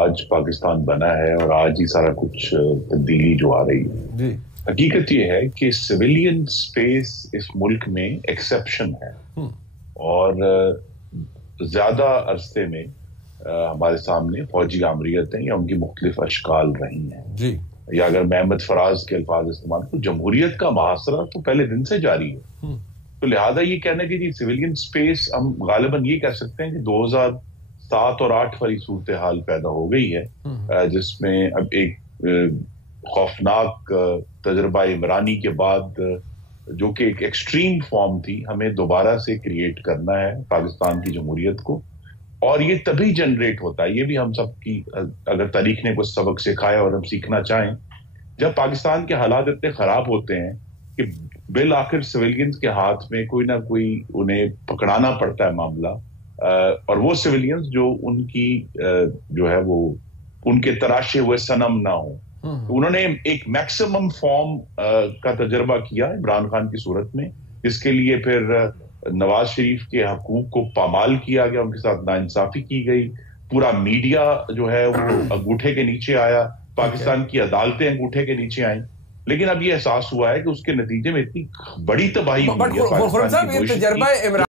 آج پاکستان بنا ہے اور آج ہی سارا کچھ تبدیلی جو آ رہی ہے جی حقیقت یہ ہے کہ سویلین سپیس اس ملک میں ایکسیپشن ہے اور زیادہ عرصے میں ہمارے سامنے فوجی آمریتیں یا ان کی مختلف اشکال رہی ہیں جی یا اگر میں احمد فراز کے الفاظ استعمال کروں جمہوریت کا محاصرہ تو پہلے دن سے جاری ہے تو لہٰذا یہ کہنا کہ جی سویلین سپیس ہم غالباً یہ کہہ سکتے ہیں کہ 2007 اور 8 والی صورتحال پیدا ہو گئی ہے جس میں اب ایک خوفناک تجربہ عمرانی کے بعد جو کہ ایک ایکسٹریم فارم تھی ہمیں دوبارہ سے کریٹ کرنا ہے پاکستان کی جمہوریت کو اور یہ تبھی جنریٹ ہوتا ہے یہ بھی ہم سب کی اگر تاریخ نے کچھ سبق سکھایا اور ہم سیکھنا چاہیں جب پاکستان کے حالات اتنے خراب ہوتے ہیں کہ بالآخر سویلینز کے ہاتھ میں کوئی نہ کوئی انہیں پکڑانا پڑتا ہے معاملہ اور وہ سویلینز جو ان کی جو ہے وہ ان کے تراشے ہوئے صنم نہ ہوں انہوں نے ایک میکسیمم فارم کا تجربہ کیا عمران خان کی صورت میں جس کے لیے پھر نواز شریف کے حقوق کو پامال کیا گیا ان کے ساتھ ناانصافی کی گئی پورا میڈیا جو ہے وہ انگوٹھے کے نیچے آیا پاکستان کی عدالتیں انگوٹھے کے نیچے آئیں لیکن اب یہ احساس ہوا ہے کہ اس کے نتیجے میں اتنی بڑی تباہی ہوئی ہے